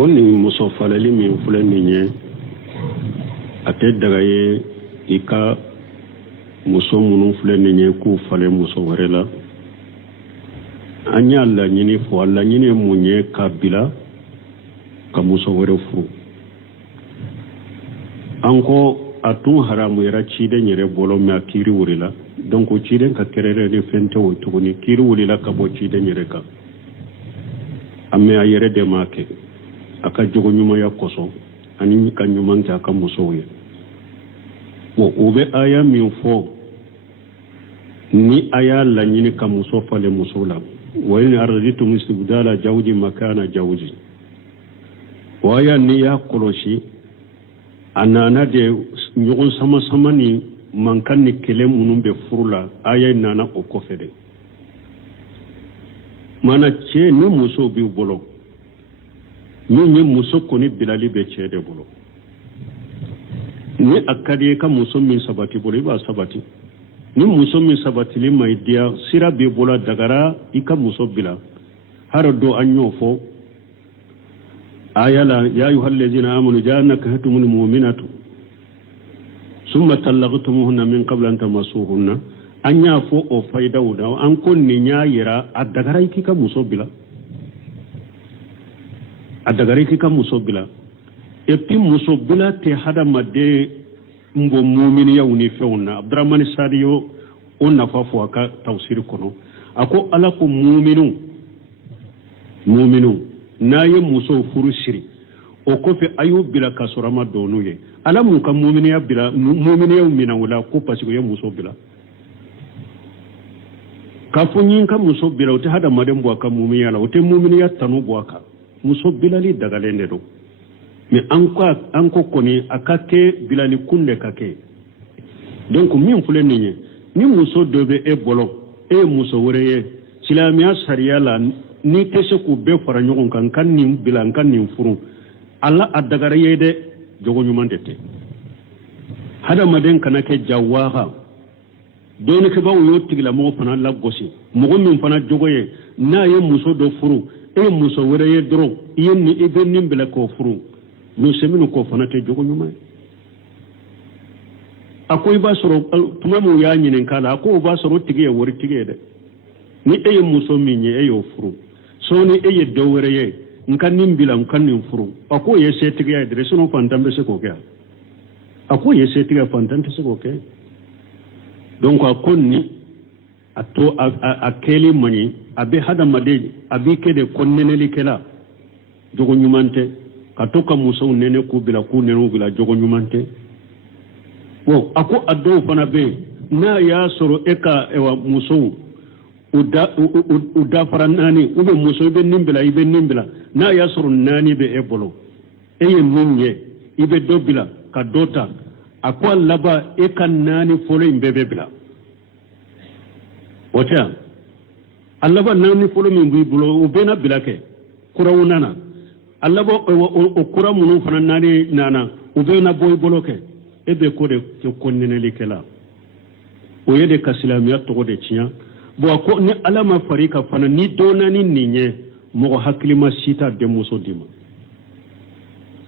oni muso falali min filɛ nin ye a tɛ daga ye i ka muso minnu filɛ nin ye k'u falen muso wɛrɛ la an y'a laɲini fɔ a laɲini ye mun ye k'a bila ka muso wɛrɛ furu an ko a tun haramuyara ciden yɛrɛ bolo mɛ a kiiri wulila donc ciden ka kɛrɛrɛ ni fɛn tɛ o tuguni kiiri wulila ka bɔ ciden yɛrɛ kan a mɛ a yɛrɛ de m'a kɛ a ka jogoɲumanya kosɔn ani ka ɲuman kɛ a ka musow ye bon o bɛ aya min fɔ ni a y'a laɲini ka muso falen muso la wa in araditum istibdala jawji makana jawji o aya ni y'a kɔlɔsi a nana de ɲɔgɔn sama-sama ni mankan ni kɛlɛ minnu bɛ furu la aya nana o kɔfɛ de mana cɛ ni muso b'i bolo min ye muso kɔni bilali bɛ cɛ de bolo ni a ka di ye ka muso min sabati bolo i b'a sabati ni muso min sabatili ma i diya sira b'i bolo dagara i ka muso bila haro do an y'o fɔ aya la ya ayyuhal ladzina amanu ja'alnakumul mu'minatu summa talaqtumuhunna min qabli an tamassuhunna an y'a fɔ o faydaw da an ko nin y'a yira a dagara i k'i ka muso bila a dagara i k'i ka muso bila et puis muso bila tɛ hadamaden nbɔ muminiyaw ni fɛnw na abdurahmani sadiyo o nafa fɔ a ka tafsiri kɔnɔ a ko ala ko muminu n'a ye muso furu siri o kɔfɛ a y'u bila ka sɔrɔ a ma dɔn n'u ye ala mun ka muminiyaw minɛ o la ko parce que u ye muso bila k'a fɔ n ye n ka muso bila o tɛ hadamaden bɔ a ka muminiya la o tɛ muminiya tanu bɔ a kan muso bilali dagalen de don mais an ko kɔni a ka kɛ bilali kun de ka kɛ donc min filɛ nin ye ni muso dɔ bɛ e bolo e ye muso wɛrɛ ye silamɛya sariya la n'i tɛ se k'u bɛɛ fara ɲɔgɔn kan n ka nin bila n ka nin furu ala a dagara ye dɛ jogo ɲuman de tɛ hadamaden kana kɛ jawaha dɔɔnikɛbaw y'o tigilamɔgɔ fana lagosi mɔgɔ min fana jogo ye n'a ye muso dɔ furu e ye muso wɛrɛ ye dɔrɔn i bɛ nin bila k'o furu museminu k'o fana tɛ jogo ɲuman ye a ko i b'a sɔrɔ tuma min y'a ɲininka la a ko o b'a sɔrɔ o tigi ye waritigi ye dɛ ni e ye muso min ye e y'o furu sɔɔni e ye dɔ wɛrɛ ye n ka nin bila n ka nin furu a ko o ye setigiya ye dɛ sinon fantan bɛ se k'o kɛ a ko o ye setigiya fantan tɛ se k'o kɛ donc a ko ni a to a kɛli man ɲi a bɛ hadamaden a b'i kɛ de ko nɛnɛlikɛla jogo ɲuman tɛ ka to ka musow nɛnɛ k'u bila k'u nɛnɛw bila jogo ɲuman tɛ bon a ko a dɔw fana bɛ yen n'a y'a sɔrɔ e ka musow u dafara naani ou bien muso i bɛ nin bila i bɛ nin bila n'a y'a sɔrɔ naani bɛ e bolo e ye min ye i bɛ dɔ bila ka dɔ ta a ko a laban e ka naani fɔlɔ in bɛɛ bɛ bila o tɛ yan a laban naani fɔlɔ min b'i bolo o bɛɛ na bila kɛ kuraw nana a laban o kura minnu fana naani nana u bɛɛ na bɔ i bolo kɛ e bɛ ko de kɛ ko nɛnɛlikɛla o ye de ka silamɛya tɔgɔ de tiɲɛ bon ko ni ala ma fari ka fana ni dɔ naani nin ye mɔgɔ hakilima si t'a denmuso d'i ma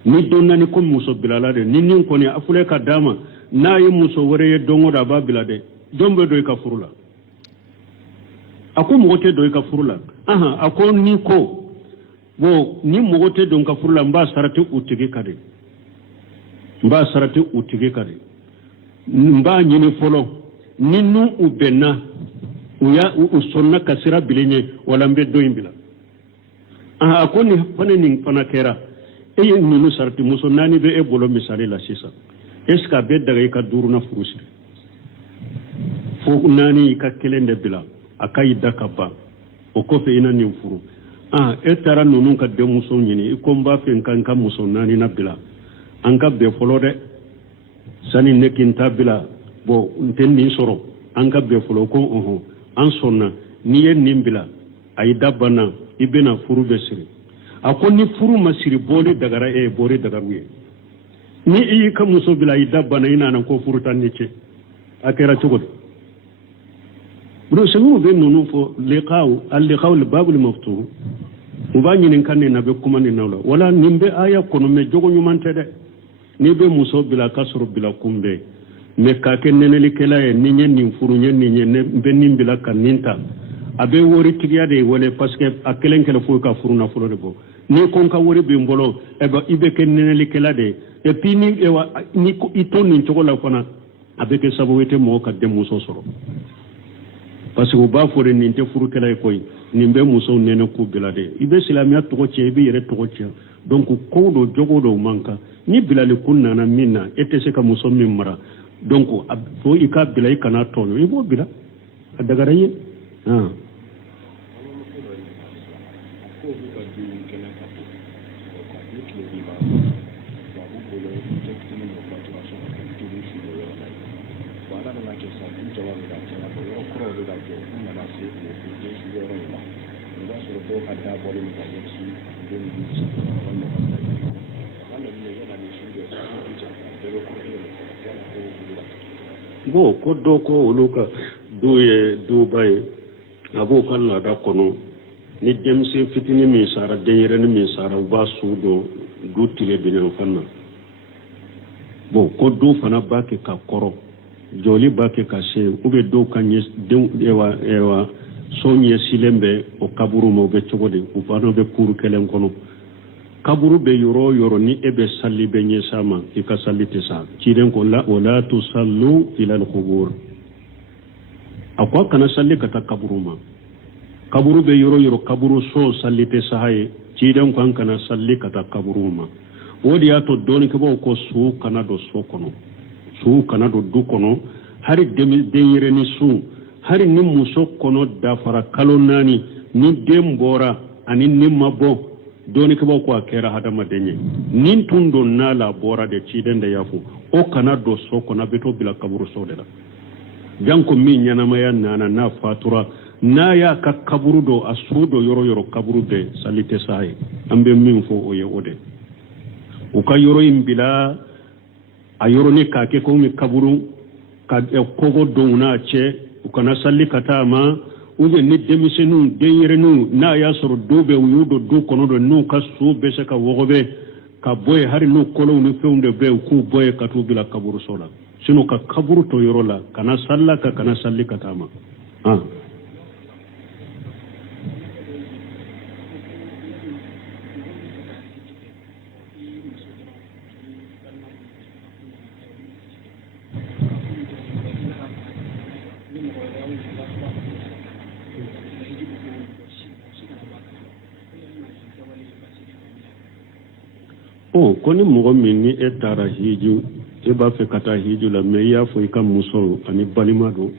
ni dɔ naani ko muso bilala de ni nin kɔni a filɛ ka d'a ma n'a ye muso wɛrɛ ye don o don a b'a bila dɛ jɔn bɛ don i ka furu la a ko mɔgɔ tɛ don i ka furu la a ko ni ko bon ni mɔgɔ tɛ don ka furu la n b'a sarati u tigi ka de n b'a sarati u tigi ka de n b'a ɲini fɔlɔ ni nu u bɛnna u sɔnna ka sira bilen ye wala n bɛ dɔ in bila a ko nin fana kɛra e ye ninnu sarati muso naani bɛ e bolo misali la sisan est ce que a bɛ daga i ka duurunan furu siri fo naani i ka kelen de bila a ka i da ka ban o kɔfɛ i na nin furu e taara ninnu ka denmuso ɲini i ko n b'a fɛ n ka muso naani na bila an ka bɛn fɔlɔ dɛ sani ne k'i ta bila bon n tɛ nin sɔrɔ an ka bɛn fɔlɔ ko an sɔnna n'i ye nin bila a y'i da banna i bɛna furu bɛ siri a ko ni furu ma siri bɔli dagara e ye bɔli dagaru ye ni i y'i ka muso bila a y'i da banna i nana ko furu tan ni cɛ a kɛra cogo di donc sɛmɛw bɛ ninnu fɔ liqaw al-liqaw al-babul maftuh uba nyinin kanne na be kuma ni nawla wala nimbe aya kono me jogo nyumante de ni be muso bila kasuru bila kumbe me ka ke neneli kela e ni nyen ni furu nyen ni nyen be nim bila kaninta abe wori tigiya de wala parce que akelen kala fu ka furu na furu de bo ni kon ka wori be mbolo e ba ibe ke neneli kela de e pini e wa ni ko ito ni jogo la kona abe ke sabo wete mo ka de muso soro parce que ba fore ni te furu kela e koy ni be muso nene ku bila de ibe silamiya to ko che be yere to ko che donc ko do jogo do manka ni bilali kunna na minna ete se ka muso min mara donc fo ika bilay kana tono ibo bila daga raye bo ko do ko oluka duye dubai abo kan la da kono ni demse fitini mi sara denyere ni mi sara ba sudo du tile binyo fanna bo ko do fana bake ka koro joli bake ka se ube do kan yes ewa sonye silembe o kaburu mo be chogode ufano be kuru kelen kono kaburu be yoro ni ebe salli be nye sama ika salli tesa chiren ko la wala tusallu ila al-qubur akwa kana salli kata kaburu ma kaburu be yoro kaburu so salli tesa hay chiren ko kana salli kata kaburu ma wodi ato doni ke bo ko su kana do so kono su kana do du kono hari denyere ni su hari ni muso kono da fara kalonani ni dembora ani ni mabo doni ke ko akera hada madenye nin tundo nala bora de ciden da yafu o kana do soko na beto bila kaburu sode la janko mi nyana maya nana na fatura na ya ka kaburu do asudo yoro kaburu be salite sai ambe min fo o ye ode o ka yoro imbila ayoro ne ka ke ko mi kaburu ka kogo do na che o kana salli katama uje ni demisenu denyerenu na ya soro dobe uyudo do kono do no ka su be se ka wogobe ka boye hari no kolo no feunde be ku boye ka to bila kaburu sola sino ka kaburu to yorola kana salla ka kana salli katama koni mogo min ni e tara hiju e ba fe kata hiju la me ya fo ka muso ani balima do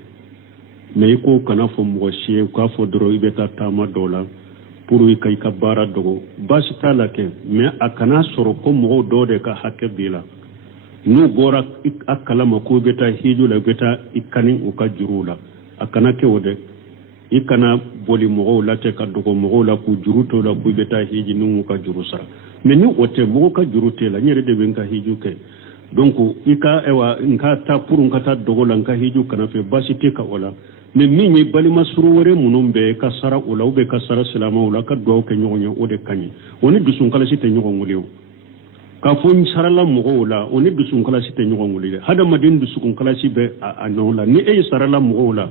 me ko kana fo mogo she ka fo doro ibe ta tama dola puru kai ka bara dogo bas tala ke me akana soro ko mogo do de ka hakke bila nu bora akala ma ko beta hiju la beta ikani o ka jurula akana ke wode ikana boli mogo la te ka dogo mogo la ku juruto la ku beta hiji nu ka jurusa mais ni ote mogo ka jurute la nyere de benka hiju ke donc ika ewa nka ta puru nka ta dogo la nka hiju kana fe basite ka ola mais mi ni balima suru wore munumbe ka sara ola ube ka sara salama ola ka do ke nyonyo ode kanyi oni dusun kala site nyogo ngulew ka fo sara la mogo ola oni dusun kala site nyogo ngulile hada madin dusun kala sibe anola ni e sara la mogo ola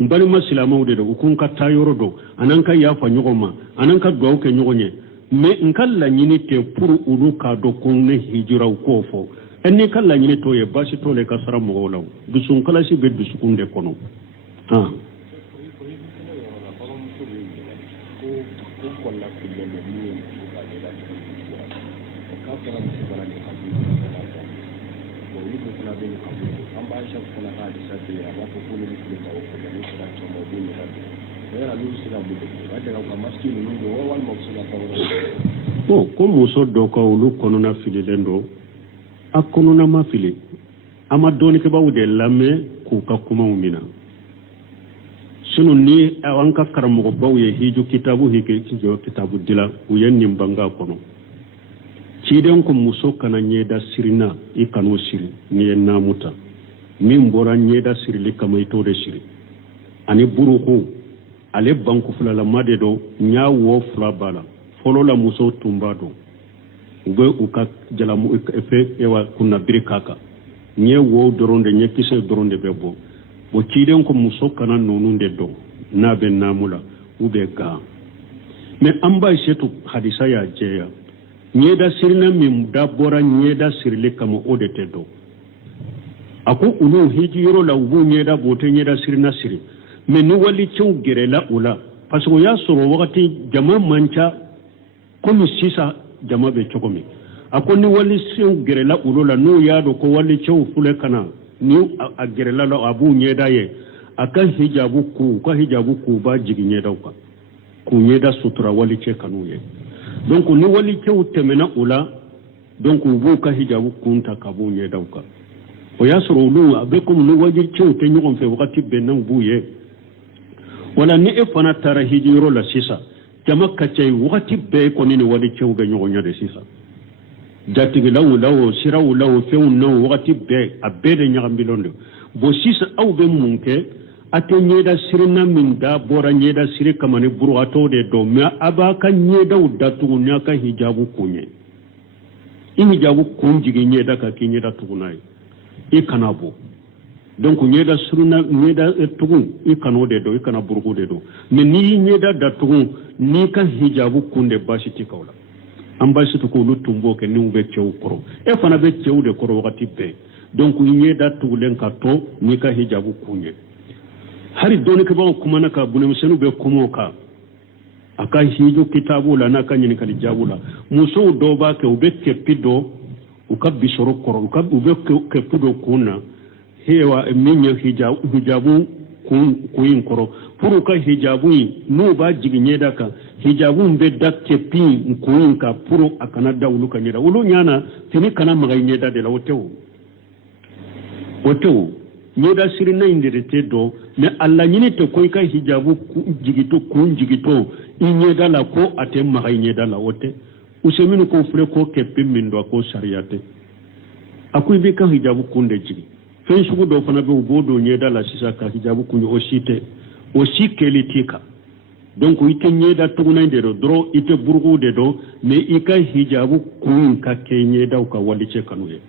mbali masilama ude do kun ka tayoro do ananka yafa nyogoma ananka do ke nyogonye me nkalla nyini te puru ulu ka do kun ne hijira ko fo enni kala nyini to ye basi to le ka sara mo law dusun kala si be dusukun de kono ko muso do ko ulu kono na fili lendo akono na mafili ama doni ke bawde lame ku ka kuma umina sunu ni awanka karamo bawye hiju kitabu hike kijo kitabu dila uyenni mbanga kono ciden ko muso kana nyeda sirina ikano siri ni namuta min bora nyeda sirli kamay to de siri ani buruhu ale banku fulala made do nyawo fula bala folo la muso tumbado ube uka jalamu efe ewa kuna birikaka nye wo doronde nye kise doronde bebo bo ciden ko muso kana nonunde do na be namula ube ga me amba setu hadisa ya jeya nyeda sirina min dabora nyeda sirle kama odete do ako ulu hiji yoro la ubu nyeda bote nyeda sirina siri me ni wali cew gerela ula parce que ya soro wakati jama mancha komi sisa jama be chokomi ako ni wali cew gerela ulola no yado ko wali cew fule kana ni a gerela la abu nyeda ye akan hijabu ku ba jigi nyeda ku nyeda sutura wali ce kanu ye donc ni wali cew temena ula donc ubu ka hijabu kunta kabu nyeda o ya soro ulu abe ko ni wali cew te nyogon fe wakati benan buye wala ni e fana tara hijiro la sisa jama kacay wakati be ko ni wali cew be nyogo nyade sisa jatigi lawo sirawu lawo few no wakati be abede nyagambilondo bo sisa aw be munke ate nyeda sirina min da bora nyeda sire kamane buru ato de do me abaka nyeda udatu nyaka hijabu kunye hijabu kunjigi nyeda ka kinyeda tugunai ikanabo donc nyeda suruna nyeda tugun ikano de do ikana burgu de do mais ni nyeda da tugun ni kan hijabu kunde bashi tikawla ambashi to ko lutumbo ke ni ube cew koro e fana be cew de koro wakati be donc nyeda tugulen ka to ni ka hijabu kunye hari doni ke ba kuma naka bune musenu be kumo ka aka hijo kitabu la naka nyini kali jabula muso do ba ke ube kepido ukabbi soro koro ukabbi ube kepido kuna hewa minya hijabu kuin koro puru ka hijabu no ba jiginye daka hijabu be dakke pin kuin ka puru akana dawlu ka nyeda wulu nyana tini kana magay nyeda de la wotewo nyeda sirina indirete do me alla nyini to koy ka hijabu jigito inyeda la ko ate magay nyeda la wote useminu ko fure ko kepi mindo ko shariyate akuy be ka hijabu kunde jigi fen sugu do fana be bodo nyeda la sisa ka hijabu kunyo aussi kelitika donc ite nyeda tuguna de do ite burgu de do me ika hijabu kun ka ke nyeda ka walice kanuye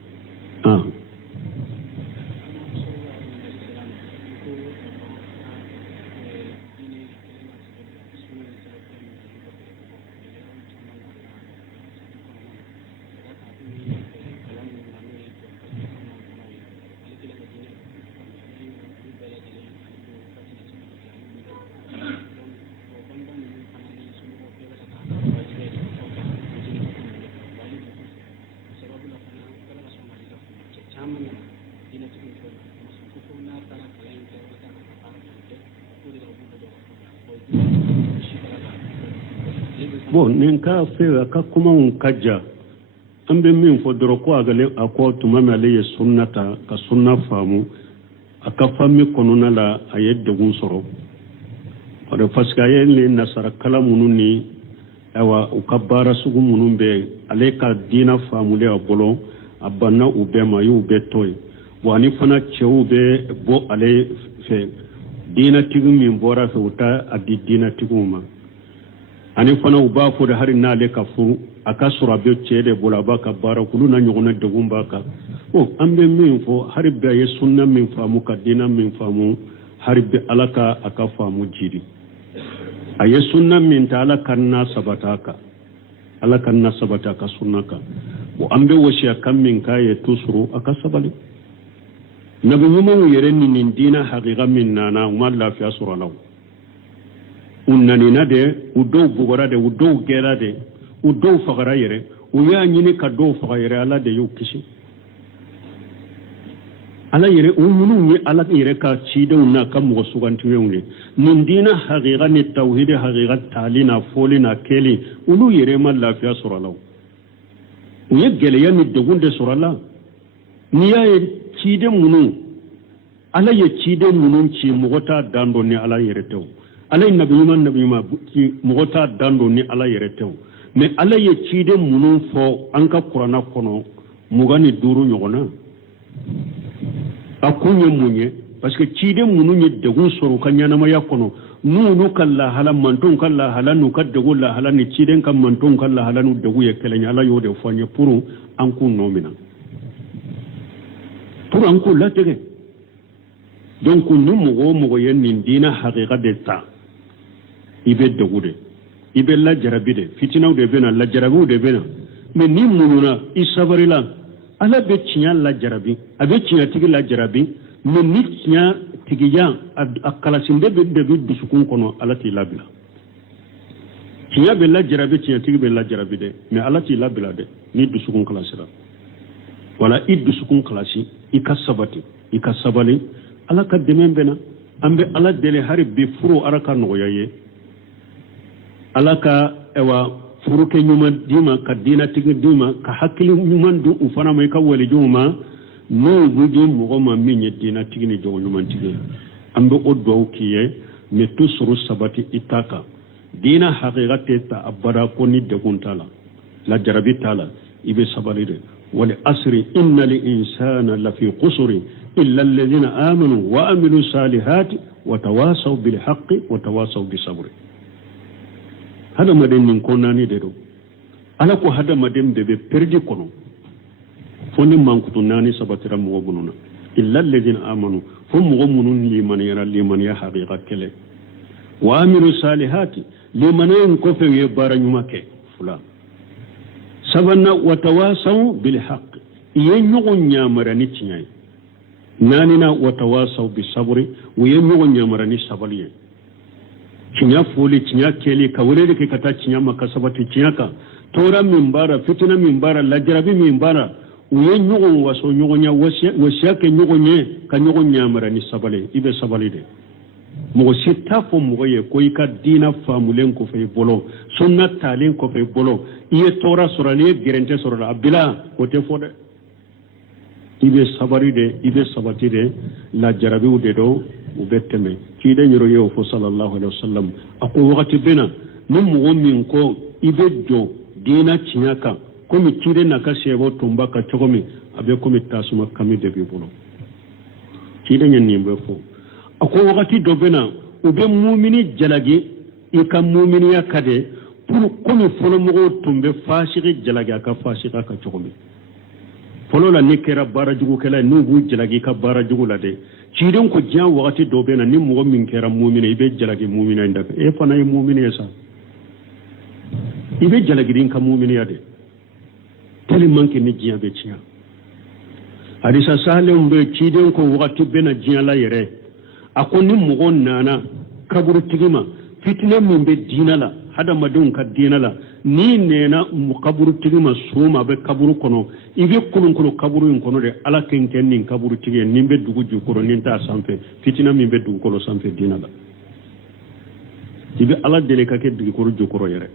bon ninka fe aka kuma kaja ambe min fo doro ko agale ako tumama ale sunnata ka sunna famu aka fami konona la ayedde gun soro ado faskaye le nasara kala mununi awa ukabara sugu munumbe ale ka dina famu le abolo abanna ubema yube toy wani fana chewbe bo ale fe dina tigu min bora fe uta adi dina tiguma ani fana uba fo da harin na le kafu aka surabe cede bola baka barakulu na nyogona de gumbaka o ambe min fo harbe ye sunna min famu ka dina min famu harbe alaka aka famu jiri aye sunna min ta alaka na sabataka sunnaka o ambe woshi akam min kaye tusuru aka sabali nabi mu yere ni dina haqiqa min nana umalla fi asralaw unnanina de udo bugora de udo gera de udo fagara yere uya nyini ka do faga yere ala de yukishi ala yere umunu ni ala yere ka chide unna kam go suganti wewne nin dina haqiqa ni tauhid haqiqa talina folina keli ulu yere ma lafiya suralaw uye gele ya ni degunde surala ni ya chide munu ala ye chide munu chi mugota dando ni ala yere tew ala nabiyuma ki mugota dando ni ala yere tew mais ala ye chide munun fo anka qur'ana kono mugani duru nyogona akunye munye parce que chide munun ye degun soro kanyana ma yakono nu kalla hala manton kalla hala nu kadde golla hala ni ciden kam manton kalla hala nu de wuye kelenya ala yode fonye pour an ku nomina pour an ku la tege donc nu mugo yen nin dina haqiqa de ta ibe de gude ibe la jarabide fitina de bena la jarabu de bena mais ni mununa isabarila ala be tinya la jarabi abe tinya tigi la jarabi mais ni tinya tigiya akalasinde be de dusukun kono ala ti labila tinya be la jarabi tinya tigi be la jarabi de mais ala ti labila de ni dusukun kalasira wala dusukun kalasi ikasabati ikasabali ala ka demen bena ambe ala dele hari be furu araka no yaye ala ka ewa furu ke nyuma dima ka dina tigi dima ka hakili nyuma du ufana mai ka wali juma no bugi mo ma minye dina tigi ni jogo nyuma tigi ambe oddo kiye me tusuru sabati itaka dina haqiqate ta abara ko ni de guntala la jarabi tala ibe sabalide wal asri innal insana lafi qusri illa alladhina amanu wa amilu salihati wa tawasaw bil haqqi wa tawasaw bis sabri hada maden nin konani de do ala ko hada maden be perdi kono foni mankutu nani sabatira mo gununa illa alladhina amanu fum mu'minun liman ya haqiqa kele wa amilu salihati liman ko fe ye baranyuma ke fula sabanna wa tawasaw bil haqqi yenyugo nyamara ni tinyai nanina wa tawasaw bis sabri wa yenyugo nyamara ni sabaliye cinya foli cinya keli ka wure ke kata cinya maka sabati cinya ka tora mimbara fitina mimbara lajarabi mimbara uye nyugo waso nyugo nya wasiya ke nyugo nye ka nyugo nyamara ni sabale ibe sabale de mo sita fo mo ye ko ika dina famulen ko fe bolo sunna talen ko fe bolo iye tora sorale gerente sorala abila ko te fode ibe sabari de ibe sabati de la jarabi de do ubetteme kide nyoro yew fo sallallahu alaihi wasallam ako wakati bena num mo min ko ibejo dina chinyaka ko mi kide na ka sebo tumba ka chogomi abe ko mi tasuma kami de bibolo kide nyen nimbe fo ako wakati do bena ube mu'mini jalagi ika mu'mini yakade pour ko mi folo mo tumbe fasiki jalagi aka fasika ka chogomi folo la nikera barajugo kala nubu jalagi ka barajugo la de ciiden ko jiya wakati do bena ni mo min kera mu'mina ibe jalagi mu'mina ndaka e fana e mu'mina sa ibe jalagi din ka mu'mina yade tele manke ni jiya be ciya hadisa salem be ciiden ko wakati bena jiya la yere akoni mo nana kaburu tigima fitna min be dinala hada madun ka dinala ni nena mu kaburu tigima suma be kaburu kono ibe kulun kaburu in kono de ala kenken nin kaburu tige nimbe dugu jukoro nin ta sanfe fitina min be dugu kolo sanfe dinala ibe ala dele ka ke dugu koro jukoro yere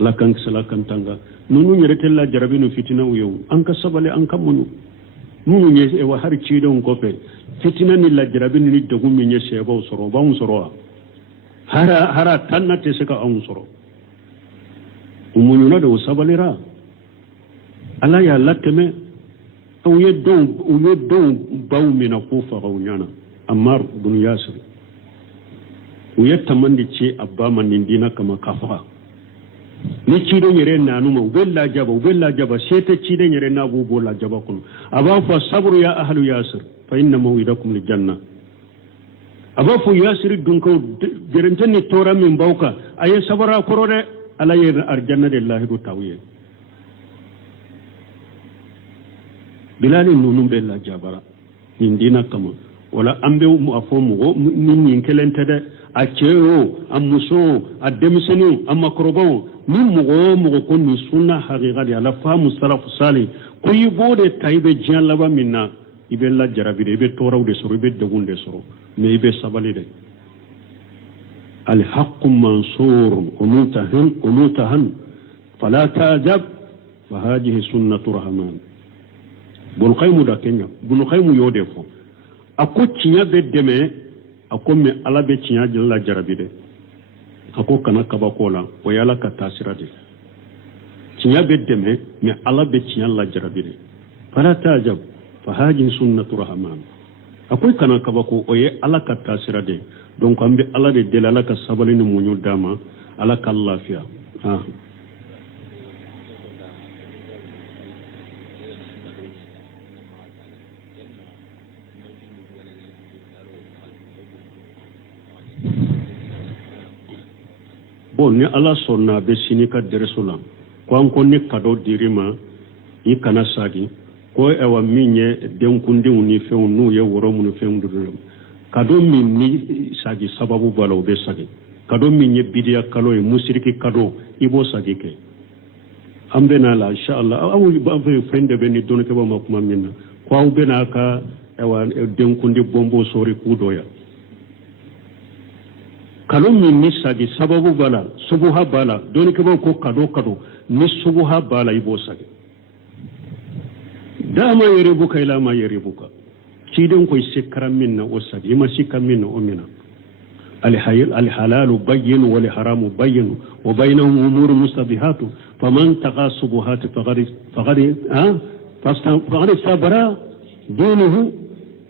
la kan sala kan tanga nunu nyerete la jarabinu fitina uyo an ka sabale an kamunu nunu nye e wa har ciido on kope fitina ni la jarabinu ni dugu min nye sebo soro ba un soro hara tannate seka an soro umunyuna do sabalira ala ya lateme uye don baw mina kufa gaunyana ammar bin yasir uye tamandi ce abba man dina kama kafa ni cido yere nanuma ubella jaba sete cido yere na bubo la jaba kun aba fa sabru ya ahlu yasir fa inna mawidakum lil janna aba fu yasir dun ko gerentanni tora min bawka aye sabara korode ala yer arjanna lillahi do tawiye bilali nunum bella jabara min dina kama wala ambe mu afomu min kelente de a ceo amuso ademsenu amakrobo min mugo ko ni sunna haqiqati ala famu salaf salih ko yibode taybe jallaba minna ibe la jarabide ibe torawde soro ibe degunde soro me ibe sabalide al haqq mansur umutahan fala tajab fa hadhihi sunnatu rahman bul qaymu da kenya bul qaymu yode fo ako cinya be deme ako me ala be cinya jalla jarabide ako kana kaba kola o yala ka tasirade cinya be deme me ala be cinya la jarabide fala tajab fa hadhihi sunnatu rahman ako kana kaba ko o ye ala ka tasirade donc an bɛ ala de deli ala ka sabali ni muɲu d'a ma ala ka lafiya bon ni ala sɔnna a bɛ sini ka dɛrɛso la ko an ko ni kado dir'i ma i kana sagi ko ewa min ye denkundenw ni fɛnw n'u ye wɔrɔ minnu fɛnw dodo kado min ni sagi sababu b'a la o bɛ sagi kado min ye bidiya kalo ye musiriki kado i b'o sagi kɛ an bɛ n'a la inshallah aw b'a fɛ fɛn de bɛ ni dɔnnikɛbaw ma kuma min na ko aw bɛ n'a ka ewa denkundi bɔnbɔ sɔri k'u dɔ ya kado min ni sagi sababu b'a la subuha b'a la dɔnnikɛbaw ko kado ni subuha b'a la i b'o sagi dama yaribuka ila ma yaribuka ciden ko sikara min na o sagi ma sikka min na o mina الحلال بين والحرام بين وبينهم امور مستبيحات فمن تقى الصبحات فقد استبرأ دينه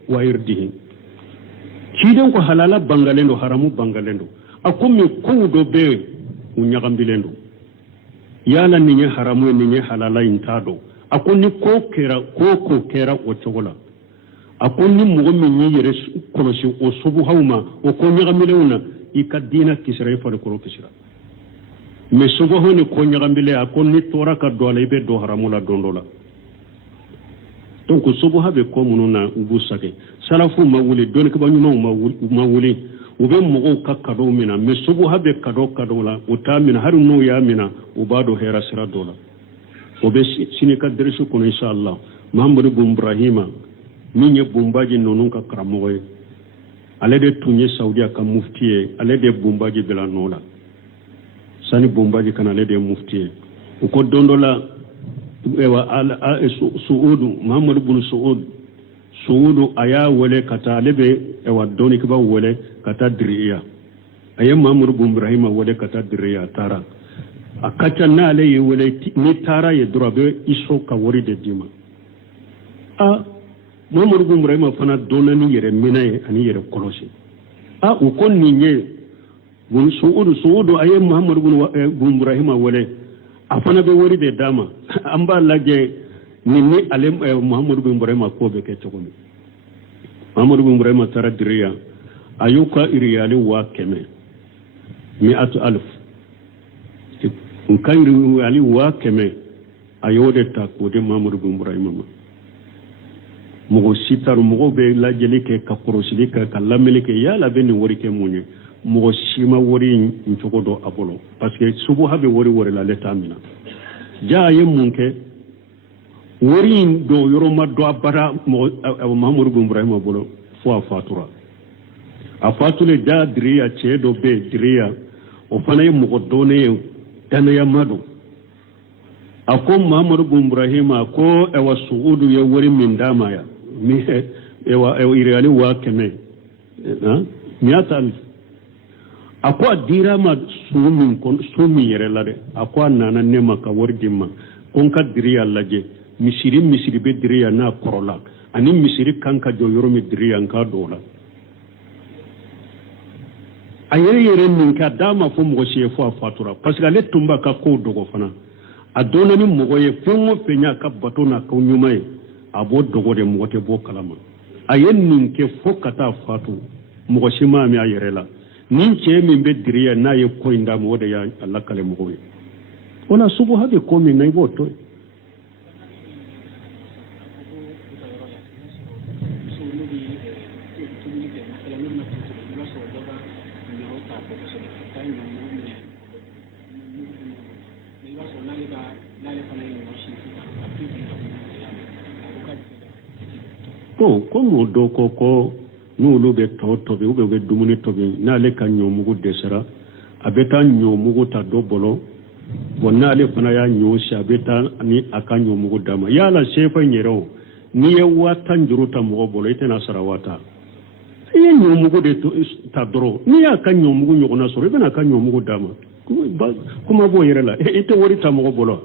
وإرده ciden ko halala bangalendo haramu bangalendo akumi kudo be unyagambilendo yala ninye haramu ninye halala intado akoni ko kera o chogola akoni mugo minni yere kolosi o subu hawma o ko nyagambilewna ikadina kisra fa ko kisra me subu honi ko nyagambile akoni tora ka dola ibe do haramu la dondola donc subu habe ko mununa ubusake salafu mawuli don ko banyu mawuli ube mugo ka kado mina me subu habe kado la utamina haru no ya mina ubado hera sira dola obe sinika dresu ko inshallah muhammad ibn ibrahima minye bumbaji nonun ka karamoye ale de tunye saudia ka muftiye ale de bumbaji bela nola sani bumbaji kana ale de muftiye uko dondola ewa suudu muhammad ibn suudu aya wale kata alebe ewa doni kiba wale kata diriya aye muhammad ibn ibrahima wale kata diriya tara akacha na ale ye wale ni tara ye durabe iso ka wori de dima muhammad ibn ibrahima fana donani yere minaye ani yere kolosi uko ninye bun suudu aye muhammad ibn ibrahima wale afana be wori de dama amba laje ni ale muhammad ibn ibrahima ko be ke chokomi muhammad ibn ibrahima tara diriya ayuka iriyali wa keme 100,000 nkairi ali wa keme ayode ta ko de muhammad ibn ibrahima mugo sitaru mugo be lajeli ke ka korosili ka lameli ke yala be ni wori ke munye mugo sima wori nchoko do abolo parce que subu habe wori la leta mina jaaye munke wori do yoroma do abara muhammad ibn ibrahima bolo fo fatura afatule da diriya che do be diriya o fana mugo done dana ya madu ako muhammad ibn ibrahima ko ewa suudu ya wori min dama ya mi ewa irali wa keme miatal akwa dira ma sumi yere lade akwa nana nema ka wordima kon ka diriya laje misiri be diriya na korola ani misiri kanka jo yoromi diriya nka dola ayere yere ninka dama fo mo fo fatura parce que ale tumba ka ko dogo fana adona ni mo ye fengo fenya ka batona ka nyumaye abo dogo de mo te bo kalama ayen ninke fo kata fatu mo shima mi ayere la nin ce min be diriya na ye ko inda mo de ya Allah kale mo gobe ona subu habe ko min nay boto ko mo do ko n'olu bɛ tɔ tobi u bɛ dumuni tobi n'ale ka ɲɔmugu dɛsɛra a bɛ taa ɲɔmugu ta dɔ bɔlɔ bon n'ale fana y'a ɲɔ si a bɛ taa ni a ka ɲɔmugu d'a ma yala sefa in yɛrɛ o n'i ye 10,000 juru ta mɔgɔ bolo i tɛna sara 10,000 i ye ɲɔmugu de ta dɔrɔn n'i y'a ka ɲɔmugu ɲɔgɔnna sɔrɔ i bɛna a ka ɲɔmugu d'a ma kuma b'o yɛrɛ la i tɛ wari ta mɔgɔ bolo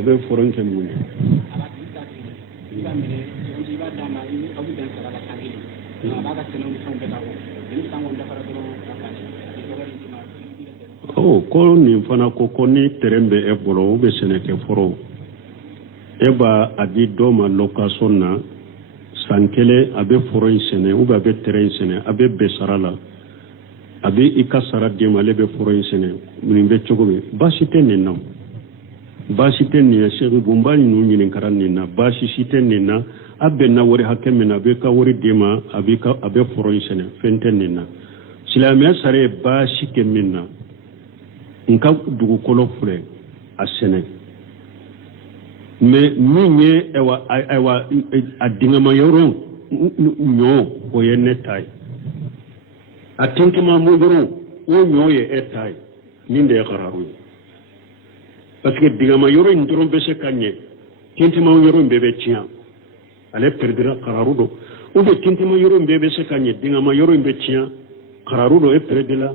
abe foron ke mun oh ko ni fana ko ni terembe e bolo be seneke foro eba adi doma location na sankele abe foron sene ou abe terrain sene abe besarala abe ikasara dema lebe foron sene mun be chogobe basite nenam basite ni sheikh bumbani nu nyinin karan ninna basi site ninna abbe na wori hakemena be ka wori dema abe foron sene fenten ninna silamiya sare basi keminna nka dugu kolo fure a sene mais minye ewa adingama yoro nyo o ye netai atinkima mo yoro o nyo ye etai ninde ya qararu parce que dingama yoro ndoro bese kanye tintima yoro mbebe tia ale perdira qararu do o be tintima yoro mbebe se kanye dingama yoro mbe tia qararu do e perdila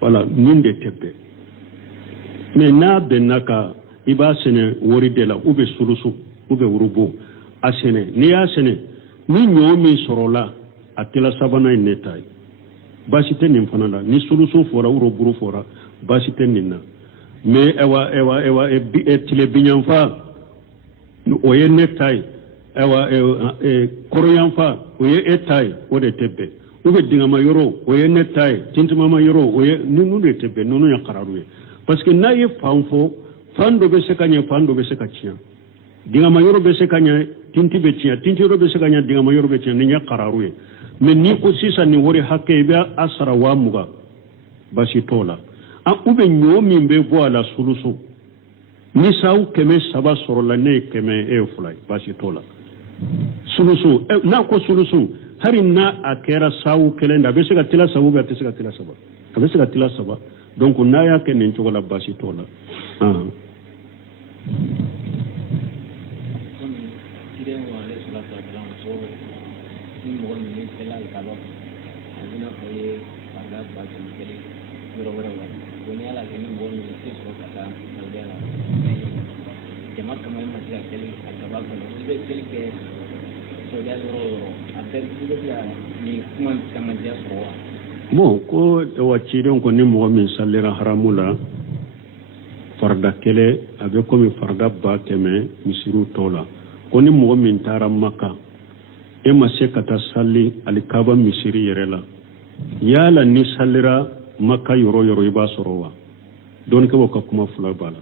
voilà ninde tebe mais na benaka iba sene wori de la ube sulusu ube urubu asene ni asene ni nyomi sorola atela sabana netai basite nim fanala ni sulusu fora uruburu fora basite ninna me ewa e tile binyanfa oye netai ewa koroyanfa oye etai ode tebe ube dingama yoro oye netai tintima yoro oye nunu de tebe nunu ya qararuye parce que na ye fanfo fando be sekanya fando be sekachia dinga mayoro be sekanya tinti be chia tinti ro be sekanya dinga mayoro be chia ni nya qararuye mais ni ko sisa ni wori hakke be asara wa muga basi tola a ube nyomi be voila sulusu ni saw keme saba soro la ne keme e fulay basi tola sulusu na ko sulusu hari na akera saw kelenda be seka tila sawu be seka tila saba be seka tila saba donc na ya ke nen chogola basi tola bon ko wacciɗon ko ni mogo min sallira haramula farda kele abe komi farda ba keme misiru tola ko ni mogo min tara makka e ma se kata salli alikaba misiri yere la yala ni sallira makka yoro yoro iba sorowa don ke ko kuma fula bala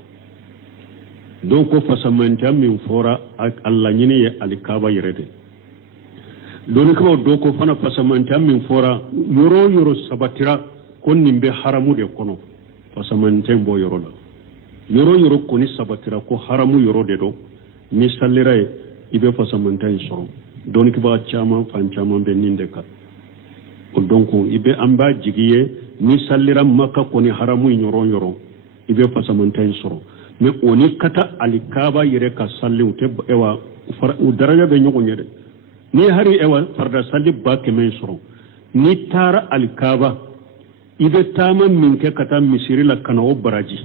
don ko fasamanta min fora alla nyini ye alikaba yere de don ko do ko fana fasamanta min fora yoro yoro sabatira kon nimbe haramu de kono fasamanta mbo yoro la yoro yoro koni sabatira ko haramu yoro de do ni sallira ibe fasamanta soro don ko ba chama fan chama be ninde ka o donc ibe amba jigiye ni sallira makka koni haramu yoro yoro ibe fasamanta soro mais oni kata alikaba yere ka salli ute ewa daraja be nyogo nyede ni hari ewa farda salli ba kemen soro ni tara alikaba ibe tama minke kata misiri la kana o baraji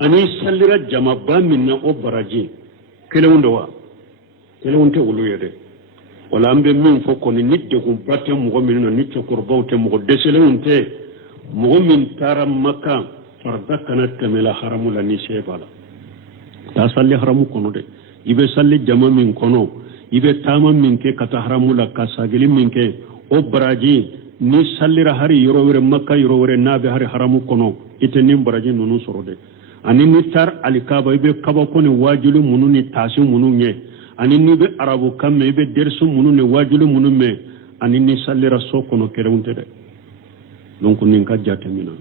ani sallira jama ba minna o baraji kele wonte wulu yede wala ambe min foko ni nidde ko batte mo minna ni to korbawte mo desele wonte mo min tara makka farda kana tamela haramu la ni shebala ta salli haramu kono de ibe salli jama min kono ibe tama min ke kata haramu la kasagili min ke o baraji ni sallira hari yoro wore makka yoro wore nabe hari haramu kono ite ni baraji nunu soro de ani ni tar alikaba ibe kaba koni wajulu munu ni tasu munu nye ani ni be arabu kamme ibe dersu munu ni wajulu munu me ani ni sallira so kono kerewunte de donc nin ka jatemina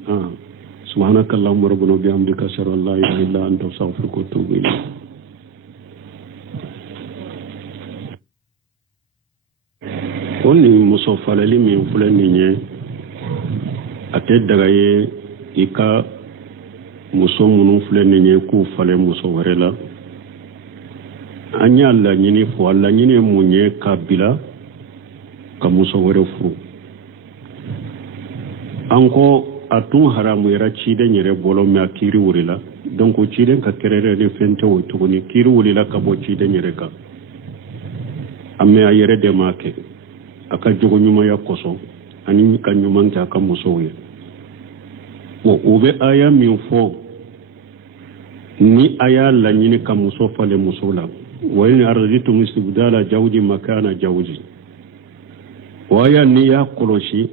سبحانك اللهم ربنا وبحمدك اشهد ان لا اله الا انت استغفرك واتوب اليك koni muso falali min filɛ nin ye a tɛ daga ye i ka muso minnu filɛ nin ye k'u falen muso wɛrɛ la an y'a laɲini fɔ a laɲini ye mun ye k'a bila ka muso wɛrɛ furu an ko a tun haramu yɛrɛ ciden yɛrɛ bolo mɛ a kiiri wurila donc o ciden ka kerere fente o tuguni kiru wulila ka bo ciden yere ka amme a yere de make aka jogo nyuma ya koso ani ka nyuma ta ka muso ye wo obe aya min fo ni aya la nyini ka muso fale muso la wa in arzitu mustibdala jawji makana jawji waya ni ya koloshi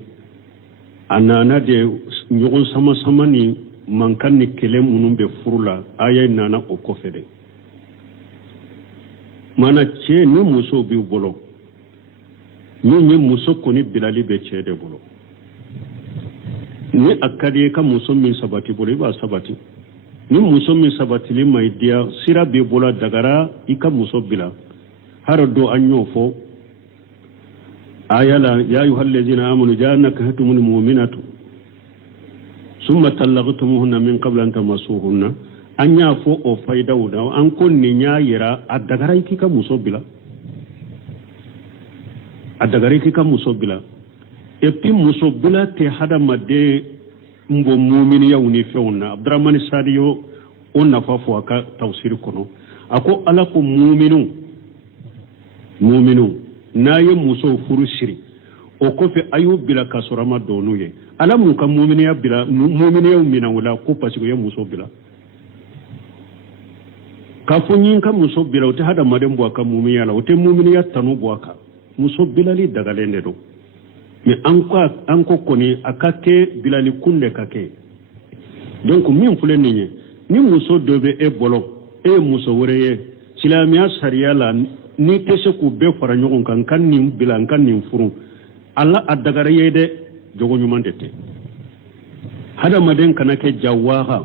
anana de nyogon sama sama ni mankan ni kele munun be furula aya nana o kofede mana che ni muso bi bolo ni muso koni bilali be che de bolo ni akadi ka muso min sabati bolo ba sabati ni muso min sabati li mai dia sira be bolo dagara ika muso bila har do anyo fo ayala ya ayyuhal ladzina amanu ja'alnaka hatumul mu'minatu summa talaqtumuhunna min qabl an tamassuhunna anya fo o fayda wuda an konni nya yira adagara ikika muso bila adagara ikika muso bila epi muso bila te hada madde mbo mu'mini ya uni feuna abdurrahman sadiyo on nafa fo aka tafsir kono ako ala ko mu'minu naye muso furu siri o kofe ayu bila kasorama donu ye ala mun ka mu'miniya bila mu'miniya mina wala ko pasiko ya muso bila ka funyin ka muso bila uta hada maden bo ka mu'miniya la uta mu'miniya tanu bo ka muso bila li daga lende do me anko koni akake bila li kunne kake donc min fule ni muso dobe e bolo e muso wore silamiya sariya la ni tese ku be fara ɲɔgɔn kan nin bila kan nin furu alla adagara ye de jogo ɲuman de tɛ hadamaden kana kɛ jawaha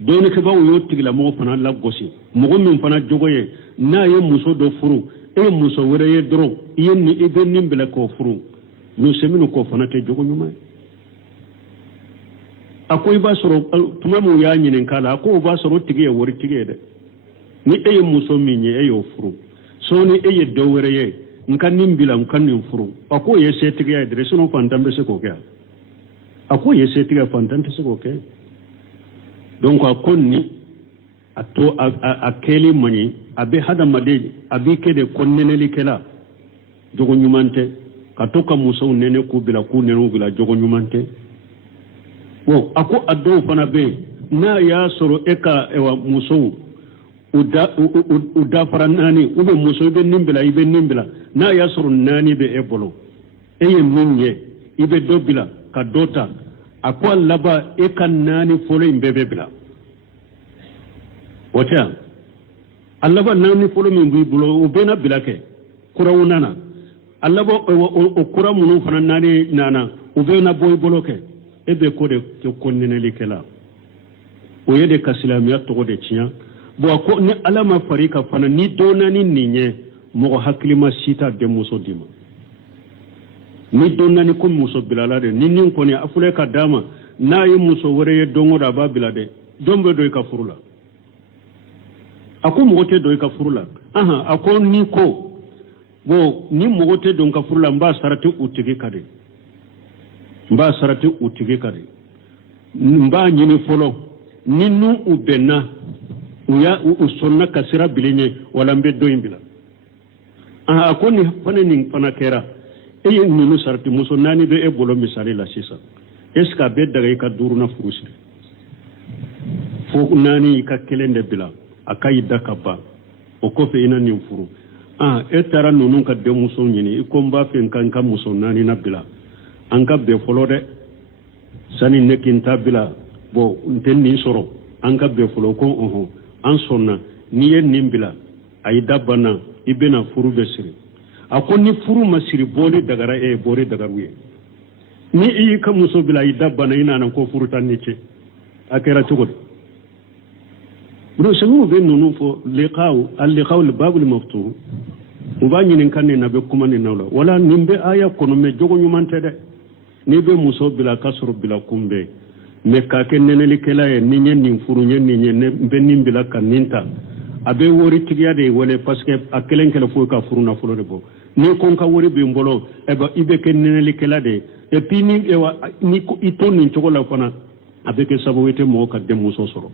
doni ke bawo yo tigila mɔgɔ fana la gosi mɔgɔ min fana jogo ye n'a ye muso dɔ furu e muso wɛrɛ ye dɔrɔn i ye ni i bɛ nin bila k'o furu no seminu k'o fana tɛ jogo ɲuman ye a ko i b'a sɔrɔ tuma min y'a ɲininka la a ko o b'a sɔrɔ o tigi ye wari tigi ye dɛ ni e ye muso min ye e y'o furu soni e ye dɔ wɛrɛ ye nka nin bila nka nin furu a ko ye setigiya ye dɛrɛ sinon fantan bɛ se k'o kɛ a ko ye setigiya fantan tɛ se k'o kɛ donc a ko ni a to a kɛli man ɲi a bɛ hadamaden a b'i kɛ de ko nɛnɛlikɛla jogo ɲuman tɛ ka to ka musow nɛnɛ k'u bila k'u nɛnɛw bila jogo ɲuman tɛ bon a ko a dɔw fana bɛ yen n'a y'a sɔrɔ e ka musow u dafara naani u bɛ muso i bɛ nin bila i bɛ nin bila n'a y'a sɔrɔ naani bɛ e bolo e ye min ye i bɛ dɔ bila ka dɔ ta a ko a laban e ka naani fɔlɔ in bɛɛ bɛ bila o tɛ yan a laban naani fɔlɔ min b'i bolo o bɛɛ na bila kɛ kuraw nana a laban o kura minnu fana naani nana o bɛɛ na bɔ i bolo kɛ e bɛ ko de kɛ ko nɛnɛlikɛla o ye de ka silamɛya tɔgɔ de tiɲɛ bon ko ni ala ma fari ka fana ni donani nin ye mɔgɔ hakilima sita de muso di ma ni donani ko muso bilala de ni nin kɔni a fule ka dama n'a ye muso wɛrɛ ye don o don a b'a bila dɛ don bɛ don i ka furu la a ko mɔgɔ tɛ don i ka furu la a ko ni ko bon ni mɔgɔ tɛ don ka furu la n b'a sarati u tigi ka de n b'a sarati u tigi ka de n b'a ɲini fɔlɔ ni nu u bɛnna u sɔnna ka sira bilen ye wala n bɛ dɔ in bila a ko nin fana kɛra e ye ninnu sarati muso naani bɛ e bolo misali la sisan est ce que a bɛ daga i ka duurunan furu siri fo naani i ka kelen de bila a ka i da ka ban o kɔfɛ i na nin furu e taara ninnu ka denmuso ɲini i ko n b'a fɛ n ka muso naani na bila an ka bɛn fɔlɔ dɛ sani ne k'i ta bila bon n tɛ nin sɔrɔ an ka bɛn fɔlɔ ko an sɔnna n'i ye nin bila a yi da banna i bɛna furu bɛ siri a ko ni furu ma siri bɔli dagara e ye bɔli dagaru ye ni i y'i ka muso bila a yi da banna i nana ko furu ta ni cɛ a kɛra cogo di bro sɛŋɛw bɛ ninnu fɔ liqaw babul maftuh u b'a ɲininka nin na bɛ kuma nin na la wala nin bɛ aya kɔnɔ mɛ jogo ɲuman tɛ dɛ n'i bɛ muso bila k'a sɔrɔ bila kun bɛ mais k'a kɛ nɛnɛlikɛla ye ni n ye nin furu n ye nin ye n bɛ nin bila ka nin ta a bɛ wari tigiya de wele parce que a kelen kɛlɛ foyi ka furu nafolo de bɔ ni ko n ka wari bɛ n bolo i bɛ kɛ nɛnɛlikɛla de ye et puis ni i to nin cogo la fana a bɛ kɛ sababu ye tɛ mɔgɔ ka denmuso sɔrɔ